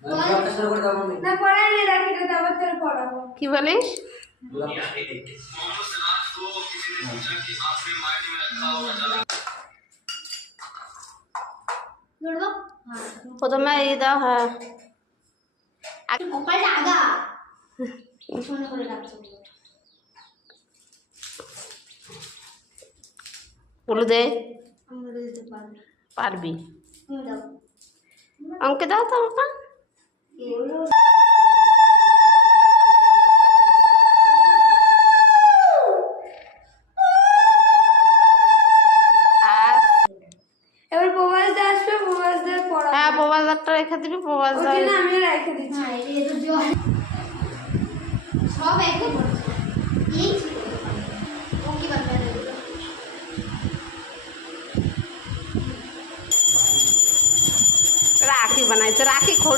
না পড়াইনি রাখিটা আবার তোর পড়াবো কি বলিস? প্রথমে এই দাও। হ্যাঁ কপালটা আগা সুন্দর করে রাখছো বলে দে। আমরা দিতে পারবো পারবি? তুমি দাও আমাকে দাও তো বাবা। এগুলো আর এবার প্রবাসদা আসবে প্রবাসদা পড়া হ্যাঁ প্রবাস দাঁতটা রেখে দিবি। প্রবাস ওই জন্য আমি রেখে দিচ্ছি হ্যাঁ এই তো জল সব একে পড়ছে এই ছিল ও কি বাদ দেবে রাখি বানাইছে। রাখি খোল।